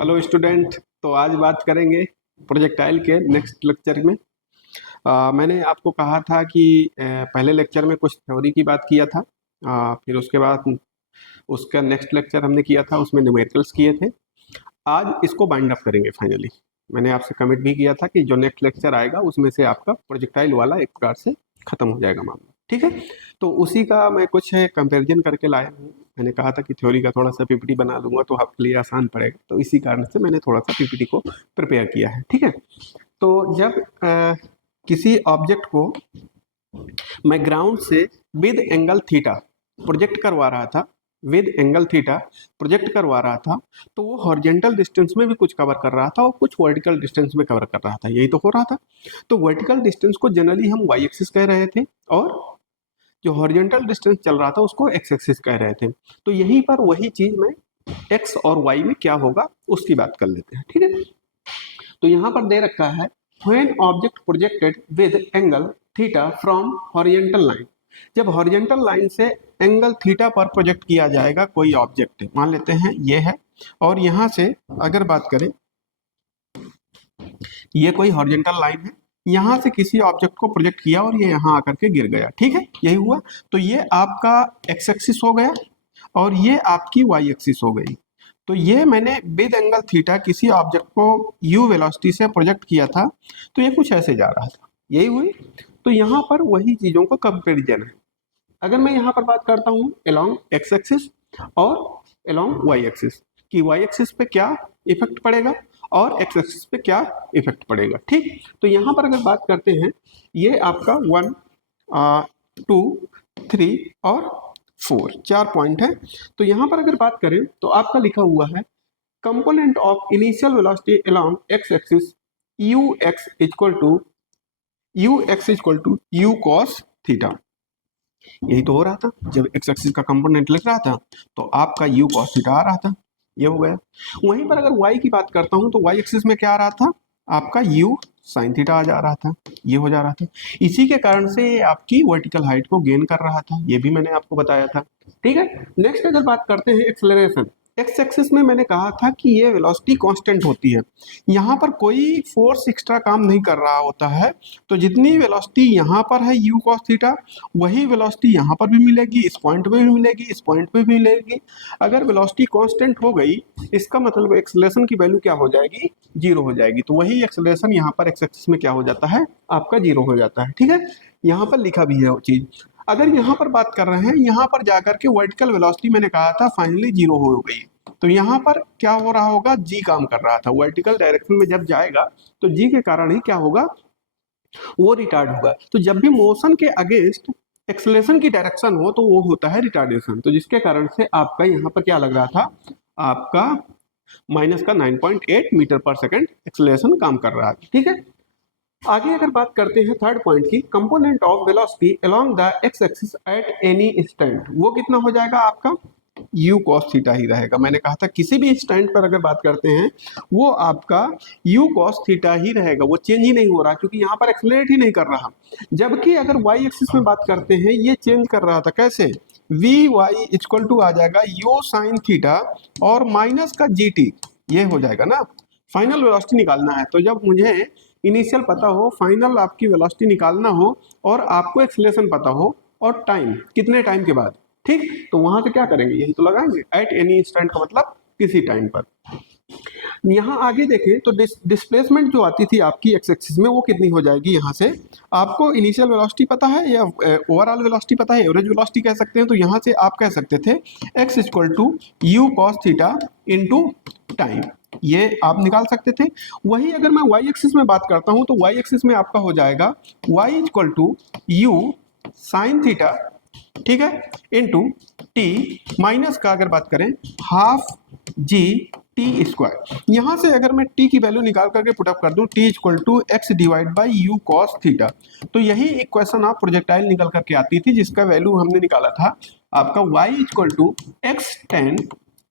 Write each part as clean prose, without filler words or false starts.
Hello student. तो आज बात करेंगे प्रोजेक्टाइल के नेक्स्ट लेक्चर में। मैंने आपको कहा था कि पहले लेक्चर में कुछ थ्योरी की बात किया था। फिर उसके बाद उसका नेक्स्ट लेक्चर हमने किया था, उसमें न्यूमेरिकल्स किए थे। आज इसको बाइंड अप करेंगे फाइनली। मैंने आपसे कमिट भी किया था कि जो नेक्स्ट लेक्चर आएगा उसमें से आपका प्रोजेक्टाइल वाला एक प्रकार से खत्म हो जाएगा मामला, ठीक है। तो उसी का मैं कुछ कंपैरिजन करके लाया हूँ। मैंने कहा था कि थ्योरी का थोड़ा सा पीपीटी बना दूंगा तो आपके लिए आसान पड़ेगा, तो इसी कारण से मैंने थोड़ा सा पीपीटी को प्रिपेयर किया है, ठीक है। तो जब किसी ऑब्जेक्ट को मैं ग्राउंड से विद एंगल थीटा प्रोजेक्ट करवा रहा था, विद एंगल थीटा प्रोजेक्ट करवा रहा था, तो वो हॉरिजेंटल डिस्टेंस में भी कुछ कवर कर रहा था और कुछ वर्टिकल डिस्टेंस में कवर कर रहा था, यही तो हो रहा था। तो वर्टिकल डिस्टेंस को जनरली हम वाई एक्सिस कह रहे थे और जो हॉरिजेंटल डिस्टेंस चल रहा था उसको एक्स एक्सिस कह रहे थे। तो यहीं पर वही चीज में एक्स और वाई में क्या होगा उसकी बात कर लेते हैं, ठीक है। तो यहाँ पर दे रखा है when object projected with angle theta from horizontal line. जब हॉरिजेंटल लाइन से एंगल थीटा पर प्रोजेक्ट किया जाएगा कोई ऑब्जेक्ट, मान लेते हैं ये है, और यहाँ से अगर बात करें ये कोई हॉरिजेंटल लाइन है, यहाँ से किसी ऑब्जेक्ट को प्रोजेक्ट किया और ये यहाँ आकर के गिर गया, ठीक है, यही हुआ। तो ये आपका एक्स एक्सिस हो गया और ये आपकी वाई एक्सिस हो गई। तो ये मैंने विद एंगल थीटा किसी ऑब्जेक्ट को यू वेलोसिटी से प्रोजेक्ट किया था, तो ये कुछ ऐसे जा रहा था, यही हुई। तो यहाँ पर वही चीज़ों का कंपेरिजन है। अगर मैं यहाँ पर बात करता हूँ अलोंग एक्स एक्सिस और अलोंग वाई एक्सिस, कि वाई एक्सिस पे क्या इफेक्ट पड़ेगा और एक्स एक्सिस पे क्या इफेक्ट पड़ेगा, ठीक। तो यहाँ पर अगर बात करते हैं, ये आपका 1, 2, 3 और 4 4 पॉइंट है। तो यहाँ पर अगर बात करें तो आपका लिखा हुआ है component of initial velocity along x axis u x equal to u cos theta. यही तो हो रहा था, जब एक्स एक्सिस का कंपोनेंट लिख रहा था तो आपका यू कॉस थीटा आ रहा था, ये हो गया। वहीं पर अगर वाई की बात करता हूं तो वाई एक्सिस में क्या आ रहा था, आपका यू साइन थीटा आ जा रहा था, ये हो जा रहा था। इसी के कारण से आपकी वर्टिकल हाइट को गेन कर रहा था, ये भी मैंने आपको बताया था, ठीक है। नेक्स्ट अगर बात करते हैं एक्सेलरेशन, एक्स एक्सिस में मैंने कहा था कि ये वेलोसिटी कांस्टेंट होती है, यहाँ पर कोई फोर्स एक्स्ट्रा काम नहीं कर रहा होता है। तो जितनी वेलोसिटी यहाँ पर है यू कॉस थीटा, वही वेलोसिटी यहाँ पर भी मिलेगी, इस पॉइंट पे भी मिलेगी, इस पॉइंट पे भी मिलेगी। अगर वेलोसिटी कांस्टेंट हो गई इसका मतलब एक्सेलरेशन की वैल्यू क्या हो जाएगी, जीरो हो जाएगी। तो वही एक्सेलरेशन यहाँ पर एक्स एक्सिस में क्या हो जाता है, आपका जीरो हो जाता है, ठीक है। यहाँ पर लिखा भी है वो चीज। अगर यहाँ पर बात कर रहे हैं, यहाँ पर जाकर के वर्टिकल वेलोसिटी मैंने कहा था फाइनली जीरो हो गई, तो यहाँ पर क्या हो रहा होगा, जी काम कर रहा था, वर्टिकल डायरेक्शन में जब जाएगा तो जी के कारण ही क्या होगा, वो रिटार्ड होगा। तो जब भी मोशन के अगेंस्ट एक्सेलरेशन की डायरेक्शन हो तो वो होता है रिटार्डेशन। तो जिसके कारण से आपका यहाँ पर क्या लग रहा था, आपका माइनस का 9.8 मीटर पर सेकंड एक्सेलरेशन काम कर रहा है, ठीक है। आगे अगर बात करते हैं थर्ड पॉइंट की, component of velocity along the x axis at any instant, वो कितना हो जाएगा आपका, u cos थीटा ही रहेगा। मैंने कहा था किसी भी स्टैंड पर अगर बात करते हैं वो आपका u cos थीटा ही रहेगा, वो चेंज ही नहीं हो रहा, क्योंकि यहाँ पर एक्सेलरेट ही नहीं कर रहा। जबकि अगर y एक्सिस में बात करते हैं ये चेंज कर रहा था, कैसे, vy इक्वल टू आ जाएगा u साइन थीटा और माइनस का gt, ये हो जाएगा ना। फाइनल वेलोसिटी निकालना है, तो जब मुझे इनिशियल पता हो, फाइनल आपकी वेलोसिटी निकालना हो और आपको एक्सेलरेशन पता हो और टाइम कितने टाइम के बाद, ठीक, तो वहां से क्या करेंगे, यही तो लगाएंगे, एट एनी इंस्टेंट का मतलब किसी टाइम पर। यहाँ आगे देखें तो डिस्प्लेसमेंट जो आती थी आपकी एक्स एक्सिस में वो कितनी हो जाएगी, यहाँ से आपको इनिशियल वेलोसिटी पता है या ओवरऑल वेलोसिटी पता है, एवरेज वेलोसिटी कह सकते हैं। तो यहाँ से आप कह सकते थे x equal to u cos theta into time, ये आप निकाल सकते थे। वही अगर मैं वाई एक्सिस में बात करता हूँ तो वाई एक्सिस में आपका हो जाएगा y equal to u sine theta, ठीक है, इनटू टी माइनस का अगर बात करें हाफ जी टी स्क्वायर। यहां से अगर मैं टी की वैल्यू निकाल करके पुटअप कर दूं, t equal to x divide by u cos theta, तो यही इक्वेशन आप प्रोजेक्टाइल निकल करके आती थी, जिसका वैल्यू हमने निकाला था आपका y equal to x tan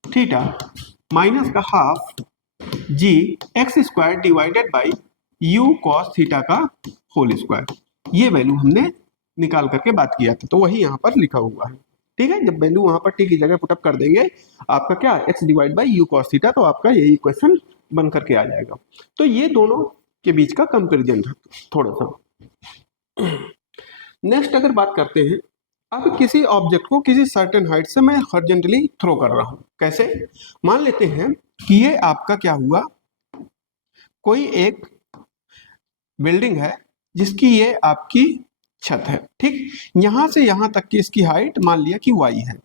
theta minus का half g x square divided by u cos theta का होल स्क्वायर। ये वैल्यू हमने निकाल करके बात किया था, तो वही यहाँ पर लिखा हुआ है, ठीक है, जब वैल्यू वहां पर टी की जगह पुटअप कर देंगे आपका क्या x divide by u cos theta, तो आपका यही इक्वेशन बन करके आ जाएगा। तो ये दोनों के बीच का कंपेरिजन है थोड़ा सा। नेक्स्ट अगर बात करते हैं, अब किसी ऑब्जेक्ट को किसी सर्टेन हाइट से मैं हॉरिजॉन्टली थ्रो कर रहा हूं, कैसे? मान लेते हैं कि ये आपका क्या हुआ, कोई एक बिल्डिंग है जिसकी ये आपकी छत है, ठीक, यहां से यहां तक की इसकी हाइट मान लिया कि y है।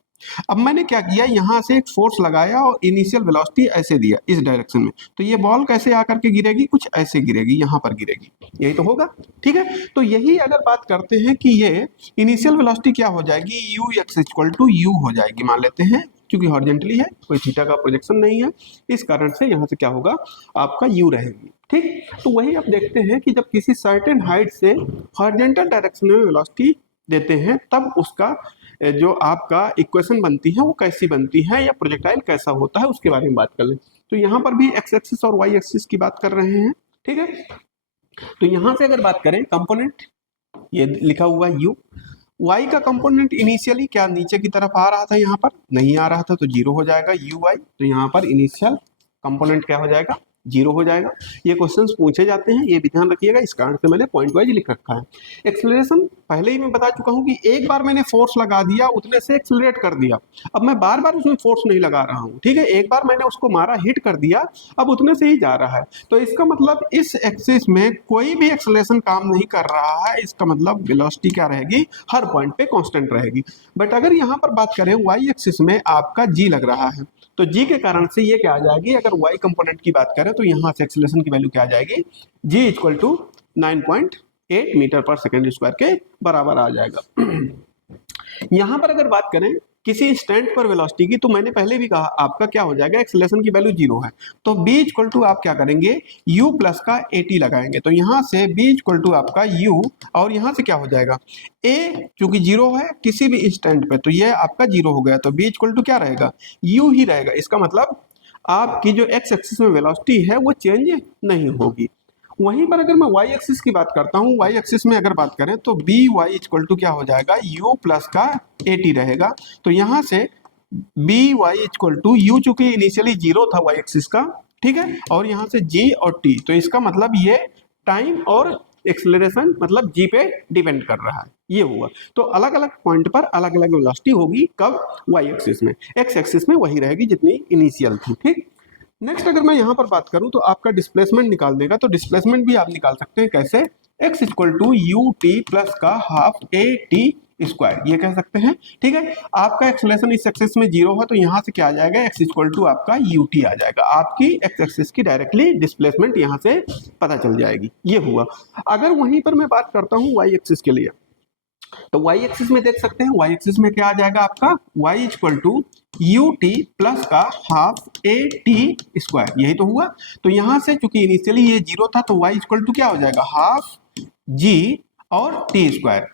अब मैंने क्या किया, यहां से एक फोर्स लगाया और इनिशियल वेलोसिटी ऐसे दिया इस डायरेक्शन में, तो ये बॉल कैसे आकर के गिरेगी, कुछ ऐसे गिरेगी, यहां पर गिरेगी, यही तो होगा, ठीक है। तो यही अगर बात करते हैं कि ये इनिशियल वेलोसिटी क्या हो जाएगी, u x equal to u हो जाएगी, मान लेते हैं, क्योंकि हॉरिजॉन्टली है, कोई थीटा का प्रोजेक्शन नहीं है, इस कारण से यहाँ से क्या होगा, आपका यू रहेगी, ठीक। तो वही आप देखते हैं कि जब किसी सर्टेन हाइट से हॉरिजॉन्टल डायरेक्शन में वेलोसिटी देते हैं, तब उसका जो आपका इक्वेशन बनती है वो कैसी बनती है, या प्रोजेक्टाइल कैसा होता है, उसके बारे में बात कर लें। तो यहाँ पर भी एक्स एक्सिस और वाई एक्सिस की बात कर रहे हैं, ठीक है। तो यहाँ से अगर बात करें कंपोनेंट, ये लिखा हुआ यू, y का कंपोनेंट इनिशियली क्या नीचे की तरफ आ रहा था, यहाँ पर नहीं आ रहा था, तो जीरो हो जाएगा यू वाई, तो यहाँ पर इनिशियल कंपोनेंट क्या हो जाएगा, जीरो हो जाएगा। ये क्वेश्चंस पूछे जाते हैं, ये भी ध्यान रखिएगा, इस कारण से मैंने पॉइंट वाइज लिख रखा है। एक्सेलरेशन पहले ही मैं बता चुका हूँ कि एक बार मैंने फोर्स लगा दिया, उतने से एक्सेलरेट कर दिया, अब मैं बार बार उसमें फोर्स नहीं लगा रहा हूँ, ठीक है, एक बार मैंने उसको मारा, हिट कर दिया, अब उतने से ही जा रहा है। तो इसका मतलब इस एक्सिस में कोई भी एक्सेलरेशन काम नहीं कर रहा है, इसका मतलब वेलोसिटी क्या रहेगी, हर पॉइंट पे कांस्टेंट रहेगी। बट अगर यहाँ पर बात करें वाई एक्सिस में आपका जी लग रहा है, तो जी के कारण से ये क्या आ जाएगी, अगर वाई कंपोनेंट की बात करें तो यहाँ से एक्सेलरेशन की वैल्यू क्या आ जाएगी, जी इक्वल टू 9.8 मीटर पर सेकेंड स्क्वायर के बराबर आ जाएगा। यहाँ पर अगर बात करें किसी स्टैंड पर वेलोसिटी की, तो मैंने पहले भी कहा आपका क्या हो जाएगा, एक्सेलरेशन की वैल्यू जीरो है, तो b इक्वल टू आप क्या करेंगे, u प्लस का at लगाएंगे, तो यहाँ से b इक्वल टू आपका u, और यहाँ से क्या हो जाएगा a, चूंकि जीरो है किसी भी स्टैंड पे, तो ये आपका जीरो हो गया, तो b इक्वल टू क्या रहेगा, u ही रहेगा। इसका मतलब आपकी जो x एक्सिस में वेलोसिटी है वो चेंज नहीं होगी। वहीं पर अगर मैं y एक्सिस की बात करता हूँ, y एक्सिस में अगर बात करें तो बी वाई इक्वल टू क्या हो जाएगा, u प्लस का at रहेगा, तो यहाँ से b y equal to u, चूंकि इनिशियली जीरो था y एक्सिस का, ठीक है, और यहाँ से g और t, तो इसका मतलब ये टाइम और एक्सेलरेशन मतलब g पे डिपेंड कर रहा है, ये हुआ। तो अलग अलग पॉइंट पर अलग अलग वेलोसिटी होगी, कब, y एक्सिस में, x एक्सिस में वही रहेगी जितनी इनिशियल थी, ठीक। नेक्स्ट अगर मैं यहाँ पर बात करूं तो आपका डिस्प्लेसमेंट निकाल देगा, तो डिस्प्लेसमेंट भी आप निकाल सकते हैं, कैसे, x equal to u t plus का हाफ ए टी स्क्वायर, ये कह सकते हैं, ठीक है। आपका एक्सेलरेशन इस एक्सिस में जीरो है, तो यहाँ से क्या आ जाएगा, x इक्वल टू आपका यू टी आ जाएगा, आपकी x एक्सिस की डायरेक्टली डिस्प्लेसमेंट यहाँ से पता चल जाएगी, ये हुआ। अगर वहीं पर मैं बात करता हूँ y एक्सिस के लिए, तो y एक्सिस में देख सकते हैं, y एक्सिस में क्या आ जाएगा आपका, y equal to u t plus का हाफ ए टी स्क्वायर, यही तो हुआ। तो यहां से चूंकि इनिशियली ये जीरो था, तो y इक्वल टू क्या हो जाएगा, हाफ जी और टी स्क्वायर,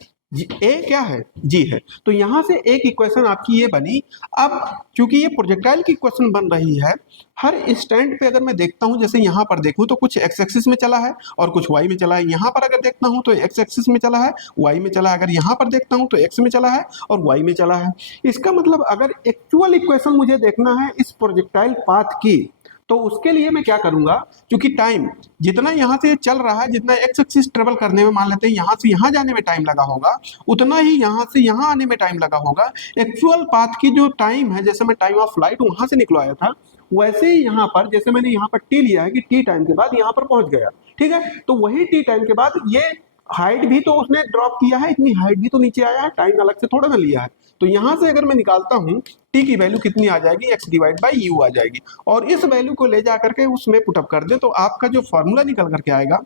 ए क्या है, जी है, तो यहां से एक इक्वेशन आपकी ये बनी। अब चूंकि ये प्रोजेक्टाइल की इक्वेशन बन रही है, हर स्टैंड पे अगर मैं देखता हूं, जैसे यहाँ पर देखूं तो कुछ एक्स एक्सिस में चला है और कुछ वाई में चला है, यहाँ पर अगर देखता हूं तो एक्स एक्सिस में चला है, वाई में चला है, अगर यहाँ पर देखता हूं तो एक्स में चला है और वाई में चला है। इसका मतलब अगर एक्चुअल इक्वेशन मुझे देखना है इस प्रोजेक्टाइल पाथ की, तो उसके लिए मैं क्या करूंगा, क्योंकि टाइम जितना यहाँ से चल रहा है, जितना एक्स एक्सिस ट्रेवल करने में मान लेते हैं यहाँ से यहाँ जाने में टाइम लगा होगा, उतना ही यहाँ से यहाँ आने में टाइम लगा होगा। एक्चुअल पाथ की जो टाइम है, जैसे मैं टाइम ऑफ फ्लाइट वहां से निकलवाया था, वैसे ही यहाँ पर जैसे मैंने यहाँ पर टी लिया है कि टी टाइम के बाद यहाँ पर पहुंच गया, ठीक है, तो वही टी टाइम के बाद ये हाइट भी तो उसने ड्रॉप किया है, इतनी हाइट भी तो नीचे आया है, टाइम अलग से थोड़ा ना लिया है। तो यहां से अगर मैं निकालता हूं टी की वैल्यू कितनी आ जाएगी, एक्स डिवाइड बाई यू आ जाएगी, और इस वैल्यू को ले जा करके उसमें पुटअप कर दे, तो आपका जो फॉर्मूला निकल करके आएगा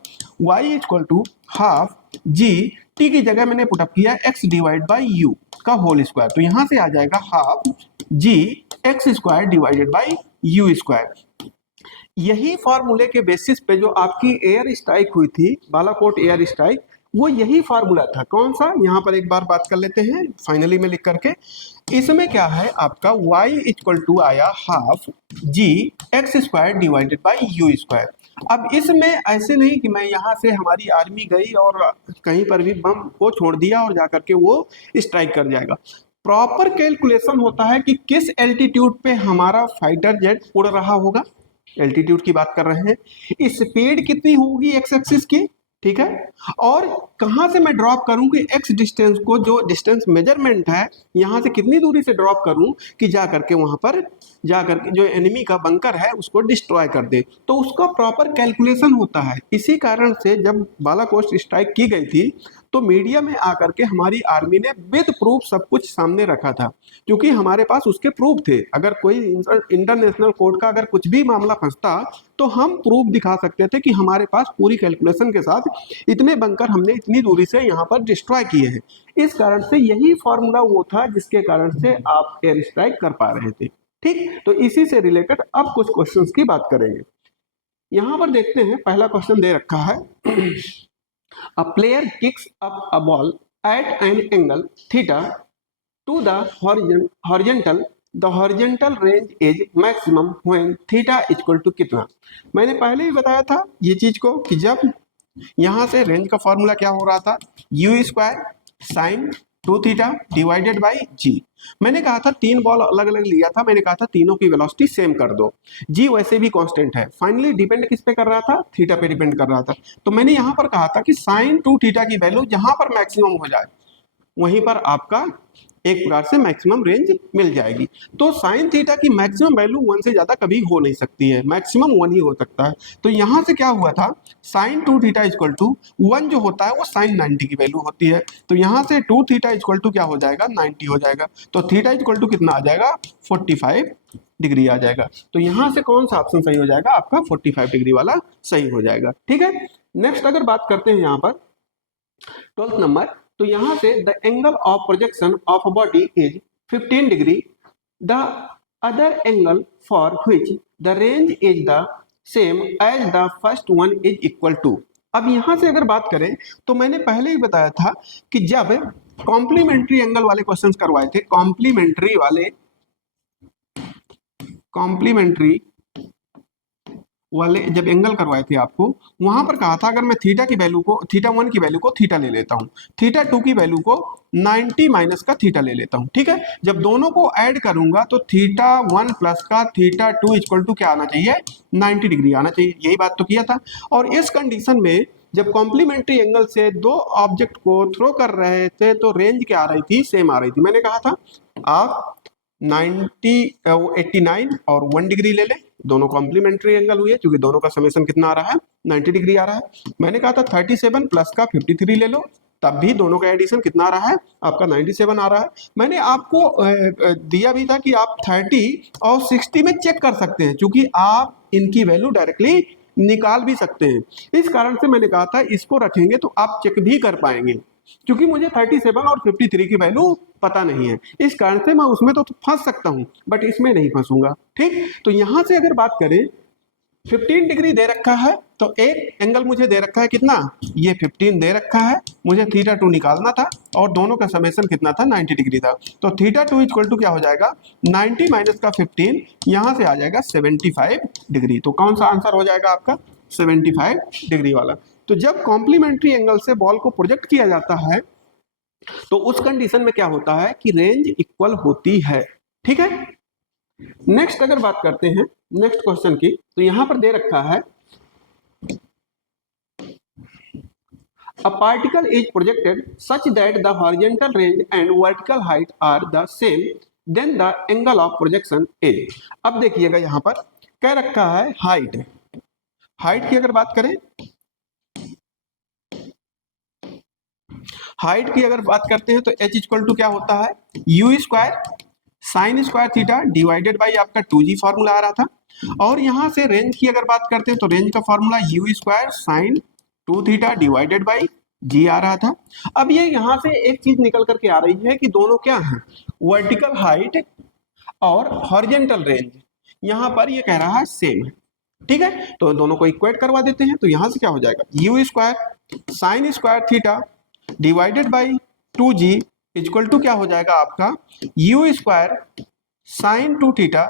y equal to half g, t की जगह मैंने पुटअप किया एक्स डिवाइड बाई यू का होल स्क्वायर, तो यहां से आ जाएगा half g x square divided by u square. यही फॉर्मूले के बेसिस पे जो आपकी एयर स्ट्राइक हुई थी, बालाकोट एयर स्ट्राइक, वो यही फार्मूला था। कौन सा, यहाँ पर एक बार बात कर लेते हैं फाइनली में लिख करके। इसमें क्या है आपका y इक्वल टू आया half g x square divided by u square. अब इसमें ऐसे नहीं कि मैं यहाँ से हमारी आर्मी गई और कहीं पर भी बम को छोड़ दिया और जाकर के वो स्ट्राइक कर जाएगा। प्रॉपर कैलकुलेशन होता है कि किस एल्टीट्यूड पे हमारा फाइटर जेट उड़ रहा होगा, एल्टीट्यूड की बात कर रहे हैं, स्पीड कितनी होगी एक्स एक्सिस की, ठीक है, और कहां से मैं ड्रॉप करूं कि एक्स डिस्टेंस को, जो डिस्टेंस मेजरमेंट है, यहां से कितनी दूरी से ड्रॉप करूं कि जा करके वहां पर जा करके जो एनिमी का बंकर है उसको डिस्ट्रॉय कर दे, तो उसका प्रॉपर कैलकुलेशन होता है। इसी कारण से जब बालाकोट स्ट्राइक की गई थी तो मीडिया में आकर के हमारी आर्मी ने विद प्रूफ सब कुछ सामने रखा था, क्योंकि हमारे पास उसके प्रूफ थे। अगर कोई इंटरनेशनल कोर्ट का अगर कुछ भी मामला फंसता तो हम प्रूफ दिखा सकते थे कि हमारे पास पूरी कैलकुलेशन के साथ इतने बंकर हमने इतनी दूरी से यहाँ पर डिस्ट्रॉय किए हैं। इस कारण से यही फॉर्मूला वो था जिसके कारण से आप एयर स्ट्राइक कर पा रहे थे। ठीक, तो इसी से रिलेटेड अब कुछ क्वेश्चंस की बात करेंगे। यहाँ पर देखते हैं, पहला क्वेश्चन दे रखा है, a player kicks up a ball at an angle theta to the horizontal, the horizontal range is maximum when theta equal to कितना। मैंने पहले ही बताया था ये चीज को कि जब यहाँ से रेंज का फॉर्मूला क्या हो रहा था, u square sine 2 theta divided by g. मैंने कहा था तीन बॉल अलग अलग लिया था, मैंने कहा था तीनों की वेलोसिटी सेम कर दो, जी वैसे भी कांस्टेंट है। फाइनली डिपेंड किस पे कर रहा था, थीटा पे डिपेंड कर रहा था। तो मैंने यहाँ पर कहा था कि साइन 2 थीटा की वैल्यू जहां पर मैक्सिमम हो जाए वहीं पर आपका एक प्रकार से मैक्सिमम रेंज मिल जाएगी। तो साइन थीटा की मैक्सिमम वैल्यू 1 से ज्यादा कभी हो नहीं सकती है, मैक्सिमम 1 ही हो सकता है। तो यहां से क्या हुआ था, साइन 2 थीटा इक्वल टू 1 जो होता है वो साइन 90 की वैल्यू होती है। तो यहां से 2 थीटा इक्वल टू क्या हो जाएगा, 90 हो जाएगा। तो थीटा इक्वल टू कितना आ जाएगा, 45 डिग्री आ जाएगा। तो यहां से कौन सा ऑप्शन सही हो जाएगा, आपका 45 डिग्री वाला सही हो जाएगा। ठीक है, नेक्स्ट अगर बात करते हैं यहाँ पर 12th नंबर, तो यहां से the angle of projection of a body is 15 degree, the other angle for which the range is the same as the first one is equal to. अब यहां से अगर बात करें तो मैंने पहले ही बताया था कि जब कॉम्प्लीमेंट्री एंगल वाले क्वेश्चंस करवाए थे, कॉम्प्लीमेंट्री वाले जब एंगल करवाए थे आपको, वहां पर कहा था अगर मैं थीटा की वैल्यू को, थीटा 1 की वैल्यू को थीटा ले लेता हूं, थीटा 2 की वैल्यू को 90 माइनस का थीटा ले लेता हूं, ठीक है, जब दोनों को ऐड करूंगा तो थीटा 1 प्लस का थीटा 2 इक्वल टू क्या आना चाहिए, 90 डिग्री आना चाहिए। यही बात तो किया था। और इस कंडीशन में जब कॉम्प्लीमेंट्री एंगल से दो ऑब्जेक्ट को थ्रो कर रहे थे तो रेंज क्या आ रही थी, सेम आ रही थी। मैंने कहा था आप 89 और 1 डिग्री ले लें, दोनों कॉम्प्लीमेंट्री एंगल हुए, क्योंकि दोनों का समेशन कितना आ रहा है, 90 डिग्री आ रहा है। मैंने कहा था 37 प्लस का 53 ले लो, तब भी दोनों का एडिशन कितना आ रहा है, आपका 97 आ रहा है। मैंने आपको दिया भी था कि आप 30 और 60 में चेक कर सकते हैं, क्योंकि आप इनकी वैल्यू डायरेक्टली निकाल भी सकते हैं। इस कारण से मैंने कहा था इसको रखेंगे तो आप चेक भी कर पाएंगे, क्योंकि मुझे 37 और 53 की वैल्यू पता नहीं है, इस कारण से मैं उसमें तो फंस सकता हूं बट इसमें नहीं फंसूंगा। ठीक, तो यहां से अगर बात करें 15 डिग्री दे रखा है तो एक एंगल मुझे दे रखा है कितना, ये 15 दे रखा है, मुझे थीटा 2 निकालना था और दोनों का समेशन कितना था, 90 डिग्री था। तो थीटा 2 इक्वल टू क्या हो जाएगा, 90 माइनस का 15, यहां से आ जाएगा 75 डिग्री। तो कौन सा आंसर हो जाएगा आपका, 75 डिग्री वाला। तो जब कॉम्प्लीमेंट्री एंगल से बॉल को प्रोजेक्ट किया जाता है तो उस कंडीशन में क्या होता है कि रेंज इक्वल होती है। ठीक है, नेक्स्ट अगर बात करते हैं नेक्स्ट क्वेश्चन की, तो यहां पर दे रखा है a particle is projected such that the horizontal range and vertical height are the same then the angle of projection is. अब देखिएगा यहां पर कह रखा है हाइट, हाइट की अगर बात करें, हाइट की अगर बात करते हैं तो h इक्वल टू क्या होता है, you square sine square theta divided by आपका 2g फॉर्मूला आ रहा था। और यहां से रेंज की अगर बात करते हैं तो रेंज का formula u square sine 2 theta divided by g आ रहा था। अब ये यहां से एक चीज निकल करके आ रही है कि दोनों क्या है, वर्टिकल हाइट और हॉरिजॉन्टल रेंज, यहां पर ये कह रहा है सेम है। ठीक है, तो दोनों को इक्वेट करवा देते हैं, तो यहां से क्या हो जाएगा, u square sine square theta divided by 2g equal to क्या हो जाएगा आपका, u square sine 2 theta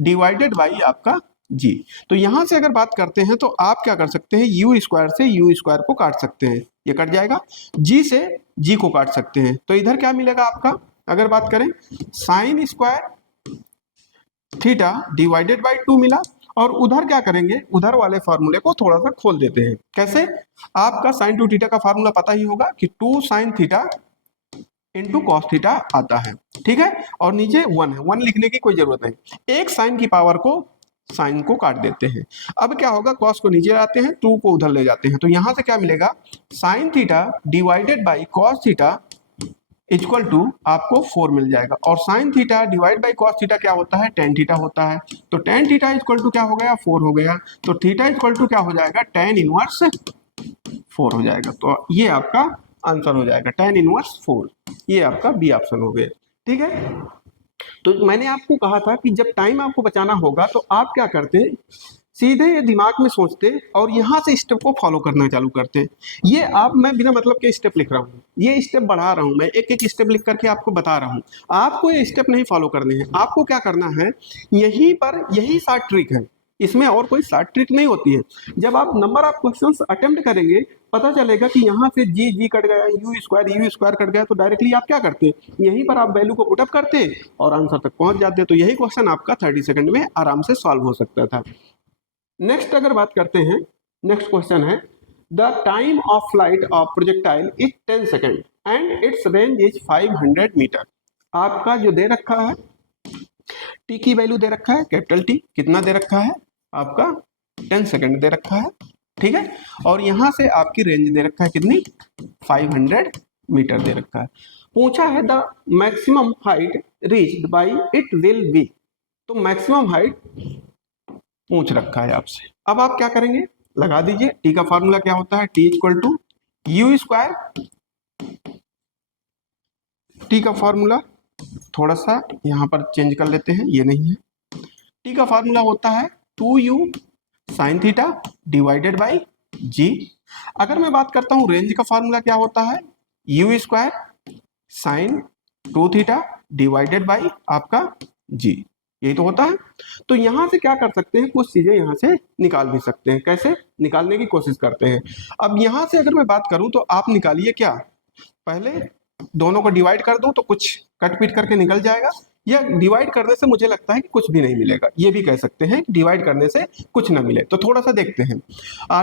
divided by आपका g। तो यहां से अगर बात करते हैं तो आप क्या कर सकते हैं, यू स्क्वायर से यू स्क्वायर को काट सकते हैं, ये कट जाएगा, g से g को काट सकते हैं, तो इधर क्या मिलेगा आपका अगर बात करें sign square theta divided by 2 मिला, और उधर क्या करेंगे, उधर वाले फार्मूले को थोड़ा सा खोल देते हैं। कैसे? आपका साइन 2 थीटा का फार्मूला पता ही होगा कि 2 sine theta into cos theta आता है, ठीक है। और नीचे 1 है, 1 लिखने की कोई जरूरत नहीं, एक साइन की पावर को साइन को काट देते हैं। अब क्या होगा, कॉस को नीचे लाते हैं, 2 को उधर ले जाते हैं, तो यहां से क्या मिलेगा, sine theta divided by cos theta equal to आपको 4 मिल जाएगा। और sine theta divide by cos theta क्या होता है, टेन थीटा होता है। तो टेन थीटा इक्वल टू क्या हो गया, 4 हो गया। तो थीटा इक्वल टू क्या हो जाएगा, टेन इनवर्स 4 हो जाएगा। तो ये आपका आंसर हो जाएगा, टेन इनवर्स 4। ये आपका बी ऑप्शन हो गया, ठीक है। तो मैंने आपको कहा था कि जब टाइम आपको बचाना होगा तो आप क्या करते, सीधे ये दिमाग में सोचते और यहाँ से स्टेप को फॉलो करना चालू करते। ये आप, मैं बिना मतलब के स्टेप लिख रहा हूँ, ये स्टेप बढ़ा रहा हूँ, मैं एक एक स्टेप लिख करके आपको बता रहा हूँ। आपको ये स्टेप नहीं फॉलो करने हैं, आपको क्या करना है, यहीं पर यही शॉर्ट ट्रिक है, इसमें और कोई शॉर्ट ट्रिक नहीं होती है। जब आप नंबर ऑफ क्वेश्चंस अटेम्प्ट करेंगे, पता चलेगा कि यहाँ से जी जी कट गया, यू स्क्वायर कट गया, तो डायरेक्टली आप क्या करते, यहीं पर आप वैल्यू को पुटअप करते और आंसर तक पहुंच जाते। तो यही क्वेश्चन आपका 30 सेकंड में आराम से सॉल्व हो सकता था। नेक्स्ट अगर बात करते हैं, नेक्स्ट क्वेश्चन है, the time of flight of projectile is 10 second and its range is 500 metre. आपका जो दे रखा है, टी की वैल्यू दे रखा है, कैपिटल टी कितना दे रखा है, आपका 10 सेकेंड दे रखा है, ठीक है। और यहां से आपकी रेंज दे रखा है कितनी, 500 मीटर दे रखा है। पूछा है the maximum height reached by it will be, तो मैक्सिमम हाइट पूछ रखा है आपसे। अब आप क्या करेंगे, लगा दीजिए, टी का फार्मूला क्या होता है, t equal to u square, t का फार्मूला थोड़ा सा यहां पर चेंज कर लेते हैं, ये नहीं है, टी का फार्मूला होता है 2u sine theta divided by g. अगर मैं बात करता हूं रेंज का फार्मूला क्या होता है, you square sine 2 theta divided by आपका जी, यही तो होता है। तो यहां से क्या कर सकते हैं, कुछ चीजें यहां से निकाल भी सकते हैं। कैसे निकालने की कोशिश करते हैं। अब यहां से अगर मैं बात करूं तो आप निकालिए, क्या पहले दोनों को डिवाइड कर दूं तो कुछ कट पीट करके निकल जाएगा, या डिवाइड करने से मुझे लगता है कि कुछ भी नहीं मिलेगा, ये भी कह सकते हैं डिवाइड करने से कुछ ना मिले। तो थोड़ा सा देखते हैं,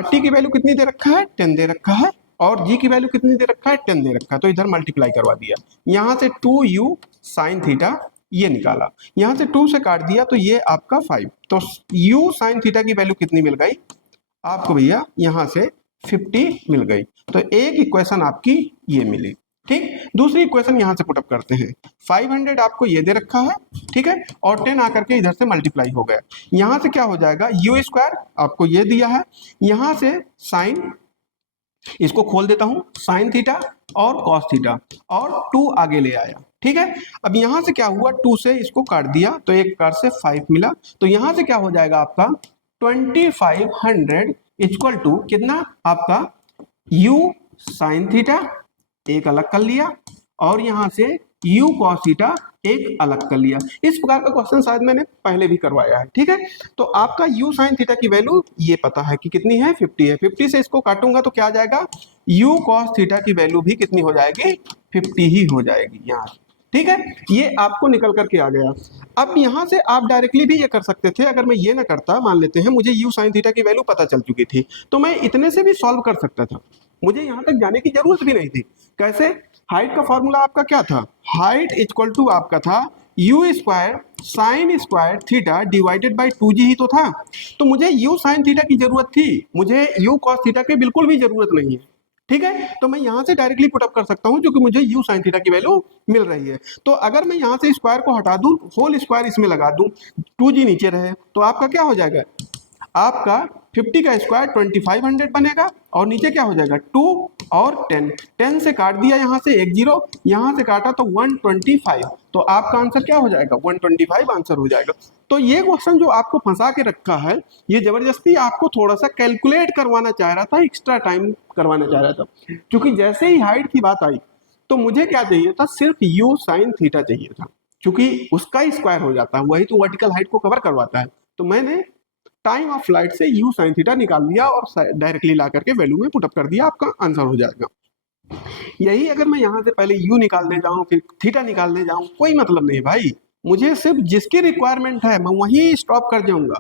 टी की वैल्यू कितनी दे रखा है, 10 दे रखा है, और जी की वैल्यू कितनी दे रखा है, 10 दे रखा है। तो इधर मल्टीप्लाई करवा दिया, यहां से 2u साइन थीटा ये निकाला, यहां से 2 से काट दिया तो ये आपका 5। तो u साइन थीटा की वैल्यू कितनी मिल गई आपको भैया, यहां से 50 मिल गई। तो एक इक्वेशन आपकी ये मिली, ठीक। दूसरी इक्वेशन यहां से पुटअप करते हैं, 500 आपको ये दे रखा है, ठीक है, और 10 आकर के इधर से मल्टीप्लाई हो गया। यहां से क्या हो जाएगा, यू स्क्वायर आपको ये दिया है, यहां से साइन, इसको खोल देता हूं, साइन थीटा और कॉस थीटा, और 2 आगे ले आया, ठीक है। अब यहां से क्या हुआ, 2 से इसको काट दिया तो एक कार से 5 मिला। तो यहां से क्या हो जाएगा आपका 2500 इक्वल टू कितना, आपका u साइन थीटा एक अलग कर लिया, और यहां से u cos थीटा एक अलग कर लिया। इस प्रकार का क्वेश्चन शायद मैंने पहले भी करवाया है, ठीक है। तो आपका u साइन थीटा की वैल्यू ये पता है कि कितनी है, 50 है। 50 से इसको काटूंगा तो क्या आ जाएगा, u cos थीटा की वैल्यू भी कितनी हो जाएगी, 50 ही हो जाएगी यहाँ, ठीक है। ये आपको निकल करके आ गया। अब यहां से आप डायरेक्टली भी ये कर सकते थे, अगर मैं ये ना करता, मान लेते हैं मुझे u साइन थीटा की वैल्यू पता चल चुकी थी, तो मैं इतने से भी सॉल्व कर सकता था, मुझे यहां तक जाने की जरूरत भी नहीं थी। कैसे, हाइट का फॉर्मूला आपका क्या था, हाइट इक्वल टू आपका था u square sine square theta divided by 2g ही तो था। तो मुझे u साइन थीटा की जरूरत थी, मुझे u cos थीटा की बिल्कुल भी जरूरत नहीं है, ठीक है। तो मैं यहां से डायरेक्टली पुटअप कर सकता हूं क्योंकि मुझे u साइन थीटा की वैल्यू मिल रही है। तो अगर मैं यहां से स्क्वायर को हटा दूं, होल स्क्वायर इसमें लगा दूं, 2g नीचे रहे, तो आपका क्या हो जाएगा, आपका 50 का स्क्वायर 2500 बनेगा, और नीचे क्या हो जाएगा 2 और 10, 10 से काट दिया, यहाँ से एक जीरो, यहाँ से काटा तो 125, तो आपका आंसर क्या हो जाएगा, 125 आंसर हो जाएगा। तो ये क्वेश्चन जो आपको फंसा के रखा है, ये जबरदस्ती आपको थोड़ा सा कैलकुलेट करवाना चाह रहा था, एक्स्ट्रा टाइम करवाना चाह रहा था। क्योंकि जैसे ही हाइट की बात आई तो मुझे क्या चाहिए था, सिर्फ u साइन थीटा चाहिए था, क्योंकि उसका ही स्क्वायर हो जाता है, वही तो वर्टिकल हाइट को कवर करवाता है। तो मैंने टाइम ऑफ फ्लाइट से u साइन थीटा निकाल लिया और डायरेक्टली ला करके वैल्यू में पुटअप कर दिया, आपका आंसर हो जाएगा। यही अगर मैं यहाँ से पहले u निकालने जाऊँ फिर थीटा निकालने जाऊँ, कोई मतलब नहीं भाई। मुझे सिर्फ जिसकी रिक्वायरमेंट है मैं वहीं स्टॉप कर जाऊंगा।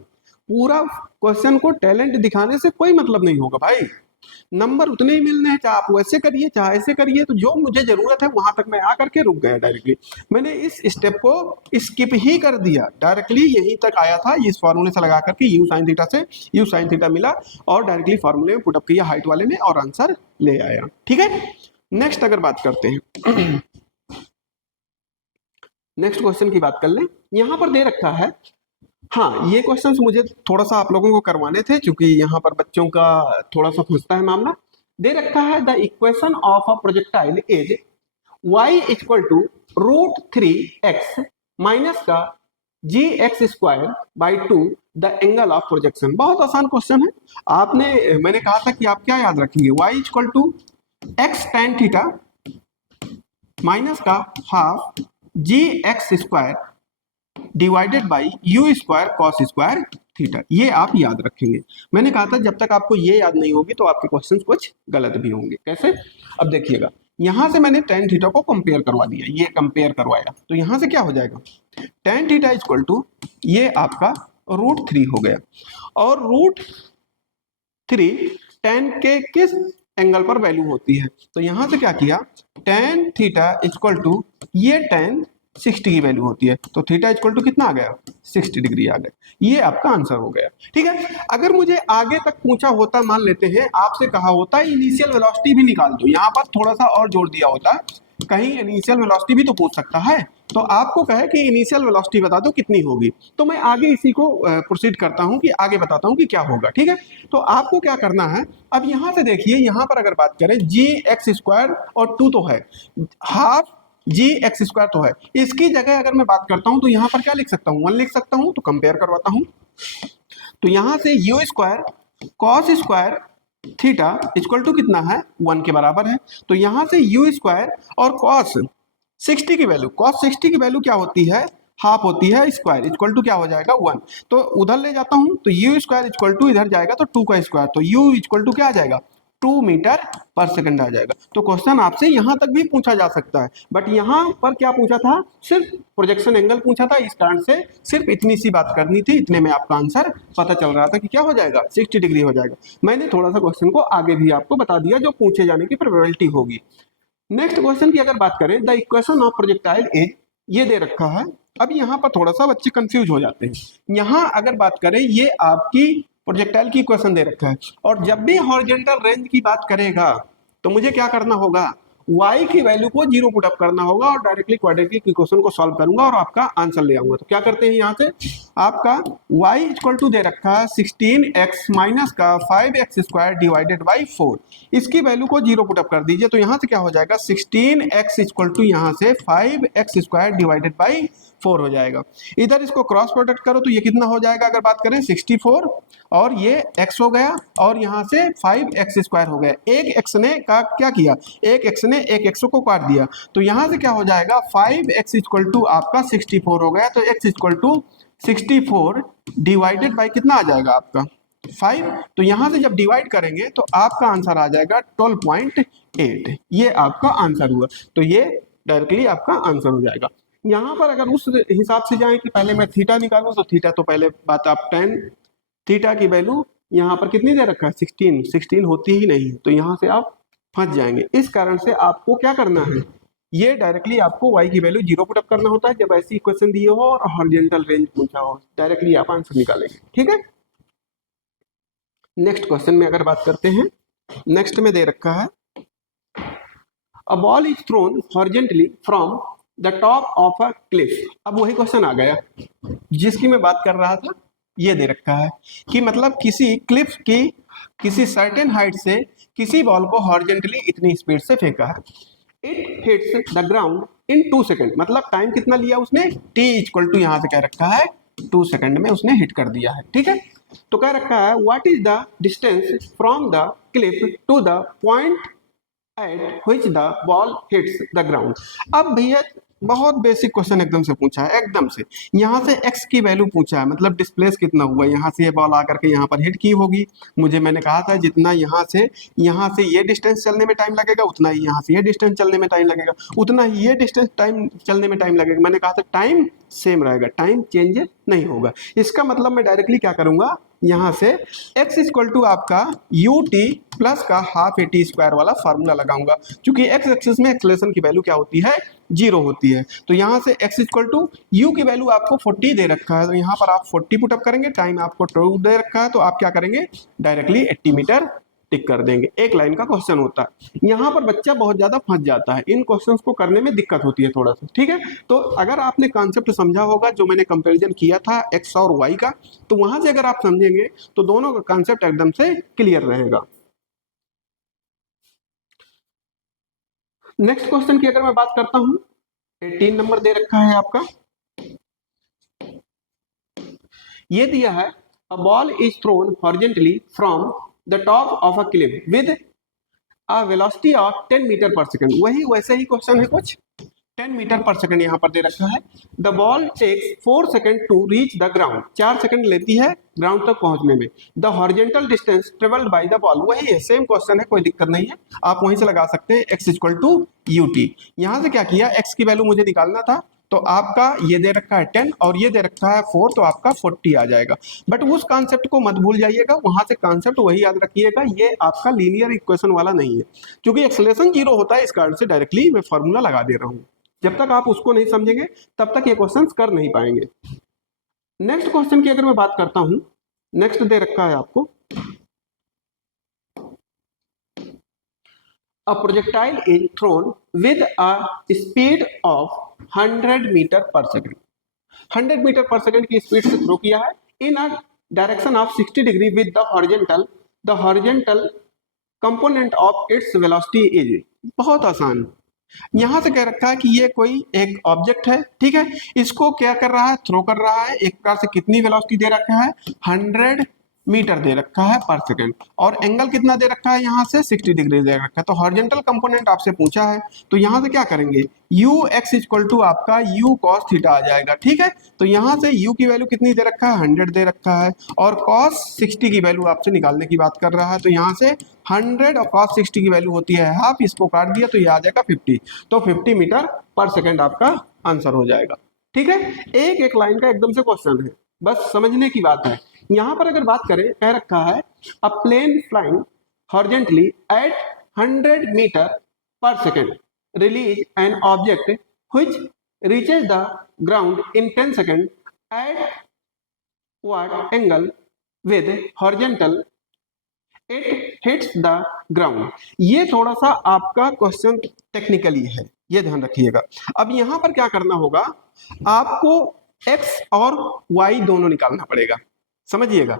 पूरा क्वेश्चन को टैलेंट दिखाने से कोई मतलब नहीं होगा भाई। नंबर उतने ही मिलने हैं, चाहे आप वैसे करिए चाहे ऐसे करिए। तो जो मुझे जरूरत है वहां तक मैं आकर के रुक गया डायरेक्टली। मैंने इस स्टेप को स्किप ही कर दिया, डायरेक्टली यहीं तक आया था। इस फॉर्मूले से लगा करके यू साइन थीटा से यू साइन थीटा मिला और डायरेक्टली फॉर्मूले में पुटअप किया हाइट वाले में और आंसर ले आया। ठीक है, नेक्स्ट अगर बात करते हैं नेक्स्ट क्वेश्चन की बात कर लें। यहां पर दे रखा है, हाँ ये क्वेश्चंस मुझे थोड़ा सा आप लोगों को करवाने थे क्योंकि यहाँ पर बच्चों का थोड़ा सा फंसता है मामला। दे रखा है the equation of a projectile is y equal to √3x minus का gx² by 2 the angle of projection. बहुत आसान क्वेश्चन है। मैंने कहा था कि आप क्या याद रखेंगे, y equal to x tan theta minus का half gx² divided by u² cos² theta. ये आप याद रखेंगे। मैंने कहा था जब तक आपको ये याद नहीं होगी तो आपके क्वेश्चंस कुछ गलत भी होंगे। कैसे? अब देखिएगा, यहां से मैंने tan थीटा को कंपेयर करवा दिया, ये कंपेयर करवाया तो यहां से क्या हो जाएगा, tan थीटा इक्वल टू ये आपका √3 हो गया और √3 tan के किस एंगल पर वैल्यू होती है। तो यहां से क्या किया, tan थीटा इक्वल टू ये tan 60 की वैल्यू होती है तो थीटा इक्वल टू कितना आ गया, 60 डिग्री आ गया। ये आपका आंसर हो गया। ठीक है, अगर मुझे आगे तक पूछा होता, मान लेते हैं आपसे कहा होता इनिशियल वेलोसिटी भी निकाल दो, यहाँ पर थोड़ा सा और जोड़ दिया होता, कहीं इनिशियल वेलोसिटी भी तो पूछ सकता है, तो आपको कहे कि इनिशियल वेलोसिटी बता दो कितनी होगी, तो मैं आगे इसी को प्रोसीड करता हूँ कि आगे बताता हूँ कि क्या होगा। ठीक है, तो आपको क्या करना है, अब यहाँ से देखिए, यहाँ पर अगर बात करें gx² और 2 तो है, हाफ gx² तो है, इसकी जगह अगर मैं बात करता हूं तो यहां पर क्या लिख सकता हूं, 1 लिख सकता हूं। तो कंपेयर करवाता हूं, तो यहां से u² cos² theta equal to कितना है, 1 के बराबर है। तो यहां से u² और cos 60 की वैल्यू, cos 60 की वैल्यू क्या होती है, हाफ होती है स्क्वायर, इक्वल टू क्या हो जाएगा 1। तो उधर ले जाता हूं तो u² इक्वल टू इधर जाएगा तो 2 का स्क्वायर, तो u इक्वल टू क्या आ जाएगा, 2 मीटर पर सेकंड आ जाएगा। तो क्वेश्चन आपसे यहां तक भी पूछा जा सकता है, बट यहां पर क्या पूछा था, सिर्फ प्रोजेक्शन एंगल पूछा था, इस कारण से सिर्फ इतनी सी बात करनी थी, इतने में आपका आंसर पता चल रहा था कि क्या हो जाएगा, 60 डिग्री हो जाएगा। मैंने थोड़ा सा क्वेश्चन को आगे भी आपको बता दिया जो पूछे जाने की प्रोबेबिलिटी होगी। नेक्स्ट क्वेश्चन की अगर बात करें, the equation of projectile is, ये दे रखा है। अब यहाँ पर थोड़ा सा बच्चे कंफ्यूज हो जाते हैं। यहाँ अगर बात करें, ये आपकी प्रोजेक्टाइल की इक्वेशन दे रखा है और जब भी हॉरिजॉन्टल रेंज की बात करेगा तो मुझे क्या करना होगा, y की वैल्यू को 0 पुट अप करना होगा और डायरेक्टली क्वाड्रेटिक इक्वेशन को सॉल्व करूंगा और आपका आंसर ले आऊंगा। तो क्या करते हैं, यहाँ से आपका y इक्वल टू दे रखा है 16x माइनस का 5x² डिवाइडेड बाई 4, इसकी वैल्यू को 0 पुट अप कर दीजिए। तो यहाँ से क्या हो जाएगा, 16x इक्वल टू यहाँ से 5x² डिवाइडेड बाई 4 हो जाएगा। इधर इसको क्रॉस प्रोडक्ट करो तो ये कितना हो जाएगा, अगर बात करें 64 और ये x हो गया और यहाँ से 5x² हो गया। एक x ने का क्या किया, एक x ने एक x को काट दिया, तो यहाँ से क्या हो जाएगा, 5x इक्वल टू आपका 64 हो गया। तो x equal to 64 divided by कितना आ जाएगा आपका 5। तो यहाँ से जब डिवाइड करेंगे तो आपका आंसर आ जाएगा 12.8। ये आपका आंसर हुआ, तो ये डायरेक्टली आपका आंसर हो जाएगा। यहाँ पर अगर उस हिसाब से जाएं कि पहले मैं थीटा निकालूं, तो थीटा तो पहले बात, आप tan थीटा की वैल्यू यहाँ पर कितनी दे रखा है, 16 होती ही नहीं है, तो यहाँ से आप फंस जाएंगे। इस कारण से आपको क्या करना है, ये डायरेक्टली आपको y की वैल्यू 0 पुट अप करना होता है जब ऐसी इक्वेशन दी हो और हॉरिजॉन्टल रेंज पूछा हो, डायरेक्टली आप आंसर निकालेंगे। ठीक है, नेक्स्ट क्वेश्चन में अगर बात करते हैं, नेक्स्ट में दे रखा है, a ball is thrown horizontally from the top of a Cliff. अब वही क्वेश्चन आ गया जिसकी मैं बात कर रहा था। ये दे रखा है कि मतलब किसी क्लिफ की किसी सर्टेन हाइट से किसी बॉल को हॉरिजॉन्टली इतनी स्पीड से फेंका है, it hits the ground in 2 second. मतलब टाइम कितना लिया उसने, t इक्वल टू यहाँ से कह रखा है 2 सेकंड में उसने हिट कर दिया है। ठीक है, तो कह रखा है what is the distance from the cliff to the point at which the ball hits the ground. अब भैया बहुत बेसिक क्वेश्चन एकदम से पूछा है, एकदम से। यहाँ से x की वैल्यू पूछा है, मतलब डिस्प्लेस कितना हुआ, यहाँ से ये बॉल आकर के यहाँ पर हिट की होगी। मुझे मैंने कहा था जितना यहाँ से ये डिस्टेंस चलने में टाइम लगेगा, उतना ही यहाँ से ये डिस्टेंस चलने में टाइम लगेगा, उतना ही ये डिस्टेंस टाइम चलने में टाइम लगेगा। मैंने कहा था टाइम सेम रहेगा, टाइम चेंज नहीं होगा। इसका मतलब मैं डायरेक्टली क्या करूंगा, यहाँ से x इक्वल टू आपका यू टी प्लस का हाफ ए टी स्क्वायर वाला फार्मूला लगाऊंगा, क्योंकि x एक्सिस में एक्सेलरेशन की वैल्यू क्या होती है, 0 होती है। तो यहाँ से x इक्वल टू यू की वैल्यू आपको 40 दे रखा है, तो यहाँ पर आप 40 पुटअप करेंगे, टाइम आपको 2 दे रखा है, तो आप क्या करेंगे, डायरेक्टली 80 मीटर टिक कर देंगे। एक लाइन का क्वेश्चन होता है। यहाँ पर बच्चा बहुत ज्यादा फंस जाता है, इन क्वेश्चंस को करने में दिक्कत होती है थोड़ा सा, ठीक है। तो अगर आपने कॉन्सेप्ट समझा होगा, जो मैंने कंपैरिजन किया था एक्स और वाई का, तो वहां से अगर आप समझेंगे तो दोनों का कॉन्सेप्ट एकदम से क्लियर रहेगा। नेक्स्ट क्वेश्चन की अगर मैं बात करता हूं, 18 नंबर दे रखा है आपका, ये दिया है a ball is thrown horizontally from the top of a cliff with a velocity of 10 metre per second. वही वैसे ही क्वेश्चन है कुछ, 10 मीटर पर सेकंड यहाँ पर दे रखा है। The ball takes 4 second to reach the ground, 4 second लेती है ग्राउंड तक पहुंचने में। The horizontal distance travelled by the ball, वही है, सेम क्वेश्चन है, कोई दिक्कत नहीं है, आप वहीं से लगा सकते हैं। x equal to u t, यहाँ से क्या किया, x की वैल्यू मुझे निकालना था, तो आपका ये दे रखा है 10 और ये दे रखा है 4, तो आपका 40 आ जाएगा। बट उस कॉन्सेप्ट को मत भूल जाइएगा, वहां से कॉन्सेप्ट वही याद रखिएगा, ये आपका लीनियर इक्वेशन वाला नहीं है, क्योंकि एक्सेलरेशन 0 होता है, इस कारण से डायरेक्टली मैं फॉर्मूला लगा दे रहा हूँ। जब तक आप उसको नहीं समझेंगे तब तक ये क्वेश्चंस कर नहीं पाएंगे। नेक्स्ट क्वेश्चन की अगर मैं बात करता हूं, नेक्स्ट दे रखा है आपको, a projectile is thrown with a speed of 100 metre per second. 100 metre per second की स्पीड से थ्रो किया है in a direction of 60 degree with the horizontal component of its velocity is. बहुत आसान, यहां से कह रखा है कि ये कोई एक ऑब्जेक्ट है, ठीक है, इसको क्या कर रहा है, थ्रो कर रहा है, एक प्रकार से कितनी वेलोसिटी दे रखा है, 100 मीटर दे रखा है पर सेकंड, और एंगल कितना दे रखा है, यहाँ से 60 डिग्री दे रखा है। तो हॉरिजॉन्टल कंपोनेंट आपसे पूछा है, तो यहाँ से क्या करेंगे, यू एक्स इक्वल टू आपका यू कॉस थीटा आ जाएगा, ठीक है। तो यहाँ से यू की वैल्यू कितनी दे रखा है, 100 दे रखा है, और कॉस 60 की वैल्यू आपसे निकालने की बात कर रहा है। तो यहाँ से 100 और कॉस 60 की वैल्यू होती है हाफ, इसको काट दिया तो ये आ जाएगा 50, तो 50 मीटर पर सेकंड आपका आंसर हो जाएगा, ठीक है। एक एक लाइन का एकदम से क्वेश्चन है, बस समझने की बात है। यहां पर अगर बात करें, कह रखा है a plane flying horizontally at 100 metre per second release an object which reaches the ground in 10 second at what angle with horizontal it hits the ground. ये थोड़ा सा आपका क्वेश्चन टेक्निकली है, ये ध्यान रखिएगा। अब यहां पर क्या करना होगा, आपको x और y दोनों निकालना पड़ेगा, समझिएगा,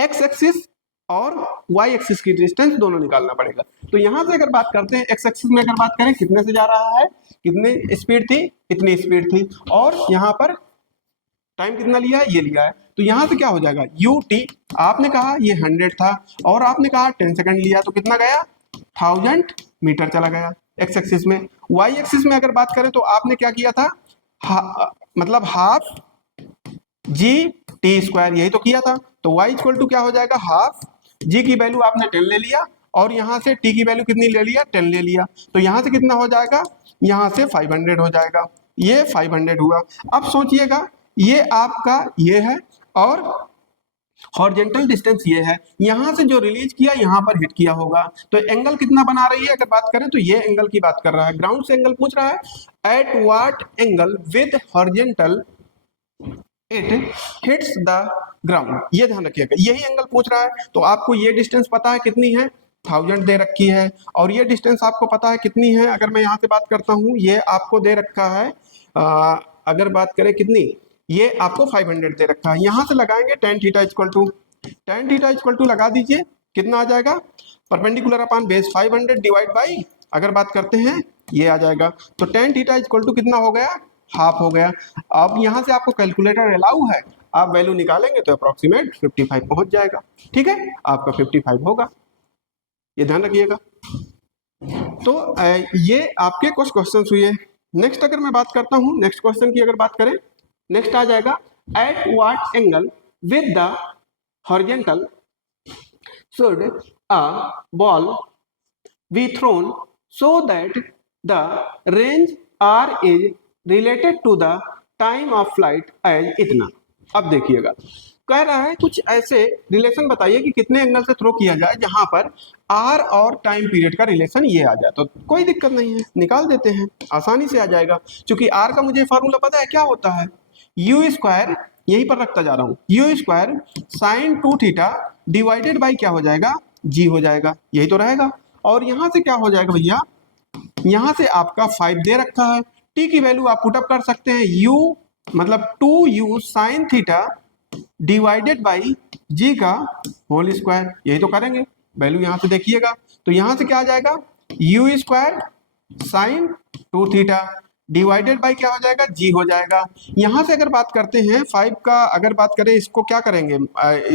x एक्सिस और y एक्सिस की डिस्टेंस दोनों निकालना पड़ेगा। तो यहां से अगर बात करते हैं, x एक्सिस में अगर बात करें कितने से जा रहा है, कितनी स्पीड थी, इतनी स्पीड थी, और यहाँ पर टाइम कितना लिया है, ये लिया है। तो यहां से क्या हो जाएगा, यू टी, आपने कहा ये 100 था और आपने कहा 10 सेकंड लिया, तो कितना गया, 1000 मीटर चला गया एक्स एक्सिस में। वाई एक्सिस में अगर बात करें तो आपने क्या किया था, मतलब हाफ जी टी स्क्वायर, यही तो किया था। तो वाई इक्वल टू क्या हो जाएगा, हाफ जी की वैल्यू आपने 10 ले लिया, और यहाँ से टी की वैल्यू कितनी ले लिया, 10 ले लिया, तो यहाँ से कितना हो जाएगा, यहाँ से 500 हो जाएगा, ये 500 हुआ। अब सोचिएगा, ये आपका ये है और हॉरिजॉन्टल डिस्टेंस ये है, यहां से जो रिलीज किया यहां पर हिट किया होगा, तो एंगल कितना बना रही है, अगर बात करें तो ये एंगल की बात कर रहा है, ग्राउंड से एंगल पूछ रहा है, eight what angle with horizontal it hits the ground, ये ध्यान रखिएगा, यही एंगल पूछ रहा है। तो आपको ये डिस्टेंस पता है कितनी है, 1000 दे रखी है, और ये डिस्टेंस आपको पता है कितनी है, अगर मैं यहाँ से बात करता हूँ, ये आपको दे रखा है, अगर बात करें कितनी, ये आपको 500 दे रखा है। यहां से लगाएंगे tan थीटा इक्वल टू लगा दीजिए, कितना आ जाएगा, perpendicular upon base 500 divide by, अगर बात करते हैं ये आ जाएगा, तो tan थीटा इक्वल टू कितना हो गया, हाफ हो गया। अब यहां से आपको कैलकुलेटर अलाउ है, आप वैल्यू निकालेंगे तो अप्रोक्सीमेट 55 पहुंच जाएगा, ठीक है, आपका 55 होगा, ये ध्यान रखिएगा। तो ये आपके कुछ क्वेश्चंस हुए नेक्स्ट अगर मैं बात करता हूं, नेक्स्ट क्वेश्चन की अगर बात करें, नेक्स्ट आ जाएगा at what angle with the horizontal should a ball be thrown so that the range R is related to the time of flight as इतना। अब देखिएगा, कह रहा है कुछ ऐसे रिलेशन बताइए कि कितने एंगल से थ्रो किया जाए जहां पर आर और टाइम पीरियड का रिलेशन ये आ जाए। तो कोई दिक्कत नहीं है, निकाल देते हैं, आसानी से आ जाएगा। क्योंकि आर का मुझे फॉर्मूला पता है क्या होता है, यू स्क्वायर, यहीं पर रखता जा रहा हूं, you square sine 2 theta divided by क्या हो जाएगा, जी हो जाएगा, यही तो रहेगा। और यहां से क्या हो जाएगा भैया, यहां से आपका 5 दे रखा है, टी की वैल्यू आप पुटअप कर सकते हैं, यू मतलब 2u sine theta divided by g का होल स्क्वायर, यही तो करेंगे। वैल्यू यहां से देखिएगा, तो यहां से क्या आ जाएगा, u square sine 2 theta divided by क्या हो जाएगा, जी हो जाएगा। यहां से अगर बात करते हैं 5 का, अगर बात करें इसको क्या करेंगे,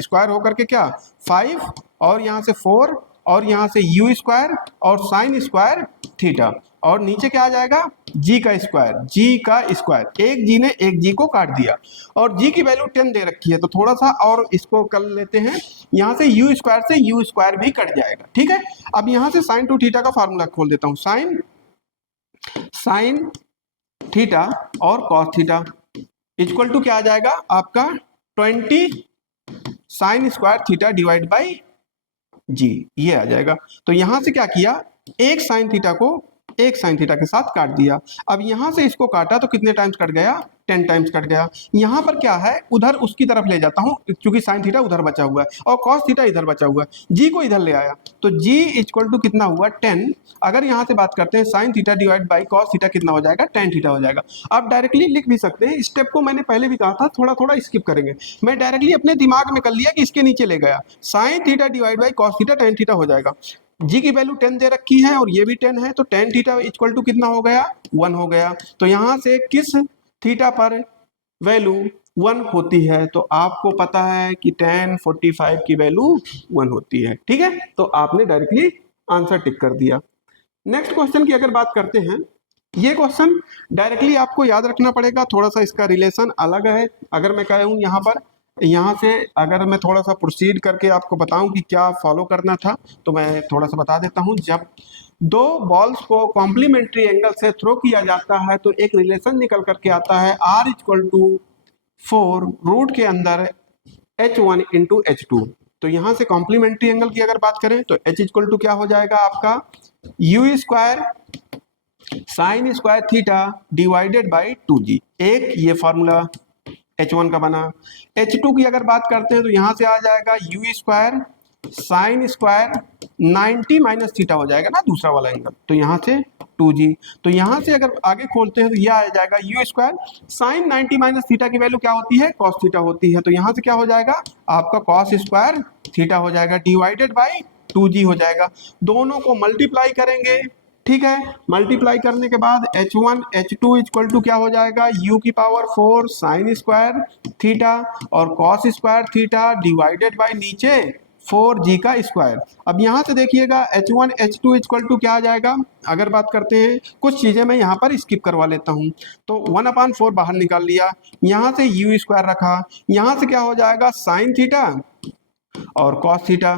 स्क्वायर होकर के क्या 5 और यहां से 4 और यहां से यू स्क्वायर और साइन स्क्वायर थीटा और नीचे क्या आ जाएगा, जी का स्क्वायर, जी का स्क्वायर, एक जी ने एक जी को काट दिया और जी की वैल्यू 10 दे रखी है, तो थोड़ा सा और इसको कर लेते हैं, यहां से यू स्क्वायर से यू स्क्वायर भी कट जाएगा, ठीक है। अब यहां से साइन 2 थीटा का फार्मूला खोल देता हूं, साइन थीटा और कॉस थीटा इक्वल टू क्या आ जाएगा आपका 20 sine square theta divide by g, ये आ जाएगा। तो यहां से क्या किया, एक साइन थीटा को एक साइन थीटा के साथ काट दिया। अब यहां से इसको काटा तो कितने टाइम्स कट गया, 10 टाइम्स कट गया। यहां पर क्या है, उधर उसकी तरफ ले जाता हूं क्योंकि साइन थीटा उधर बचा हुआ है और कॉस थीटा इधर बचा हुआ है, जी को इधर ले आया तो जी इक्वल टू कितना हुआ 10। अगर यहां से बात करते हैं sign theta divide by cos theta कितना हो जाएगा, tan थीटा हो जाएगा। आप डायरेक्टली लिख भी सकते हैं, स्टेप को मैंने पहले भी कहा था, थोड़ा थोड़ा स्किप करेंगे। मैं डायरेक्टली अपने दिमाग में कर लिया कि इसके नीचे ले गया, sign theta divide by cos theta tan theta हो जाएगा। जी की वैल्यू 10 दे रखी है और ये भी 10 है, तो tan थीटा इक्वल टू कितना हो गया, 1 हो गया। तो यहां से किस थीटा पर वैल्यू 1 होती है, तो आपको पता है कि tan 45 की वैल्यू 1 होती है, ठीक है। तो आपने डायरेक्टली आंसर टिक कर दिया। नेक्स्ट क्वेश्चन की अगर बात करते हैं, ये क्वेश्चन डायरेक्टली आपको याद रखना पड़ेगा, थोड़ा सा इसका रिलेशन अलग है। अगर मैं कहूँ यहाँ पर, यहाँ से अगर मैं थोड़ा सा प्रोसीड करके आपको बताऊं कि क्या फॉलो करना था, तो मैं थोड़ा सा बता देता हूं। जब दो बॉल्स को कॉम्प्लीमेंट्री एंगल से थ्रो किया जाता है तो एक रिलेशन निकल करके आता है, R इक्वल टू 4 रूट के अंदर H1 इंटू H2। तो यहाँ से कॉम्प्लीमेंट्री एंगल की अगर बात करें तो H इक्वल टू क्या हो जाएगा आपका, u square sine square theta divided by 2g, एक ये फॉर्मूला H1 का बना। H2 की अगर बात करते हैं तो यहां से आ जाएगा u square sine square 90 minus theta हो जाएगा ना दूसरा वाला एंगल, तो यहां से 2g। तो यहां से अगर आगे खोलते हैं तो यह आ जाएगा u square sign 90 minus theta की वैल्यू क्या होती है, कॉस थीटा होती है, तो यहां से क्या हो जाएगा आपका कॉस स्क्वायर थीटा हो जाएगा डिवाइडेड बाई 2g हो जाएगा। दोनों को मल्टीप्लाई करेंगे, ठीक है। मल्टीप्लाई करने के बाद H1 H2 इक्वल टू क्या हो जाएगा, u की पावर 4 साइन स्क्वायर थीटा और cos square theta divided by नीचे 4g का स्क्वायर। अब यहाँ से देखिएगा H1 H2 इक्वल टू क्या आ जाएगा, अगर बात करते हैं कुछ चीज़ें मैं यहाँ पर स्किप करवा लेता हूँ, तो 1/4 बाहर निकाल लिया, यहाँ से u स्क्वायर रखा, यहाँ से क्या हो जाएगा साइन थीटा और कॉस थीटा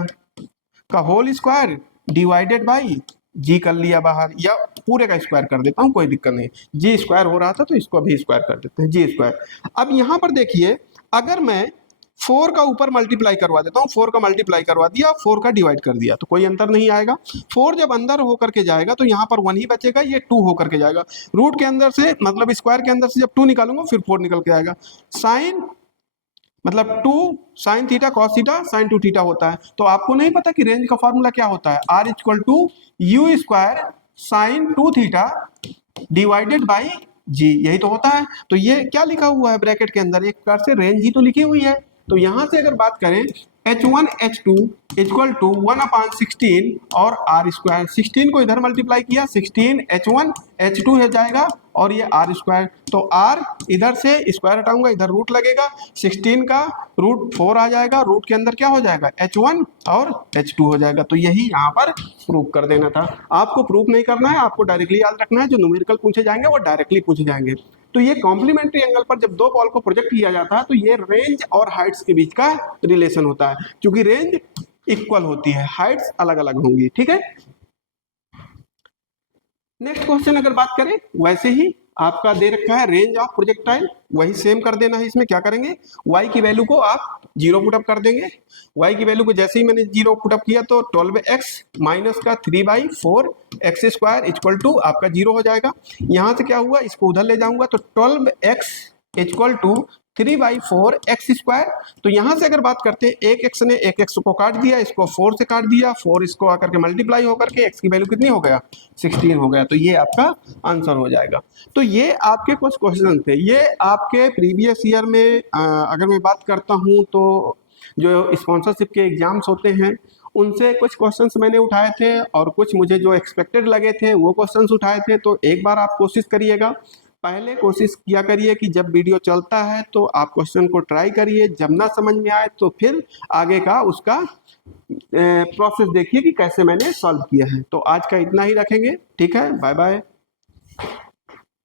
का होल स्क्वायर डिवाइडेड बाई जी कर लिया बाहर, या पूरे का स्क्वायर कर देता हूं, कोई दिक्कत नहीं, जी स्क्वायर हो रहा था तो इसको भी स्क्वायर कर देते हैं, जी स्क्वायर। अब यहां पर देखिए, अगर मैं 4 का ऊपर मल्टीप्लाई करवा देता हूं, 4 का मल्टीप्लाई करवा दिया, 4 का डिवाइड कर दिया, तो कोई अंतर नहीं आएगा। 4 जब अंदर होकर के जाएगा तो यहाँ पर 1 ही बचेगा, ये 2 होकर के जाएगा। रूट के अंदर से मतलब स्क्वायर के अंदर से जब 2 निकालूंगा फिर 4 निकल के आएगा। साइन मतलब 2 sine theta cos theta sine 2 theta होता है। तो आपको नहीं पता कि रेंज का फॉर्मूला क्या होता है, R equal to u square sine 2 theta divided by g, यही तो होता है। तो ये क्या लिखा हुआ है ब्रैकेट के अंदर, एक प्रकार से रेंज ही तो लिखी हुई है। तो यहां से अगर बात करें H1 H2 इक्वल टू 1/16 और R स्क्वायर, 16 को इधर मल्टीप्लाई किया, 16 H1 H2 हो जाएगा और ये आर स्क्वायर, तो आर इधर से स्क्वायर हटाऊंगा, इधर रूट लगेगा, 16 का रूट 4 आ जाएगा, रूट के अंदर क्या हो जाएगा h1 और h2 हो जाएगा। तो यही यहाँ पर प्रूव कर देना था। आपको प्रूव नहीं करना है, आपको डायरेक्टली याद रखना है, जो न्यूमेरिकल पूछे जाएंगे वो डायरेक्टली पूछे जाएंगे। तो ये कॉम्प्लीमेंट्री एंगल पर जब दो बॉल को प्रोजेक्ट किया जाता है तो ये रेंज और हाइट्स के बीच का रिलेशन होता है, क्योंकि रेंज इक्वल होती है, हाइट्स अलग अलग होंगी। ठीक है, नेक्स्ट क्वेश्चन अगर बात करें, वैसे ही आपका दे रखा है रेंज ऑफ प्रोजेक्टाइल, वही सेम कर देना है। इसमें क्या करेंगे, y की वैल्यू को आप 0 पुटअप कर देंगे। y की वैल्यू को जैसे ही मैंने 0 पुटअप किया तो 12x माइनस का 3/4 एक्स स्क्वायर इक्वल टू आपका 0 हो जाएगा। यहाँ से क्या हुआ, इसको उधर ले जाऊंगा तो 12x equal to 3/4 x square. तो यहाँ से अगर बात करते हैं, एक एक्स ने एक एक्स को काट दिया, इसको 4 से काट दिया, 4 इसको आकर के मल्टीप्लाई होकर के एक्स की वैल्यू कितनी हो गया, 16 हो गया। तो ये आपका आंसर हो जाएगा। तो ये आपके कुछ क्वेश्चन थे, ये आपके प्रीवियस ईयर में अगर मैं बात करता हूँ तो जो स्पॉन्सरशिप के एग्जाम्स होते हैं उनसे कुछ क्वेश्चंस मैंने उठाए थे, और कुछ मुझे जो एक्सपेक्टेड लगे थे वो क्वेश्चंस उठाए थे। तो एक बार आप कोशिश करिएगा, पहले कोशिश किया करिए कि जब वीडियो चलता है तो आप क्वेश्चन को ट्राई करिए, जब ना समझ में आए तो फिर आगे का उसका प्रोसेस देखिए कि कैसे मैंने सॉल्व किया है। तो आज का इतना ही रखेंगे, ठीक है, बाय बाय।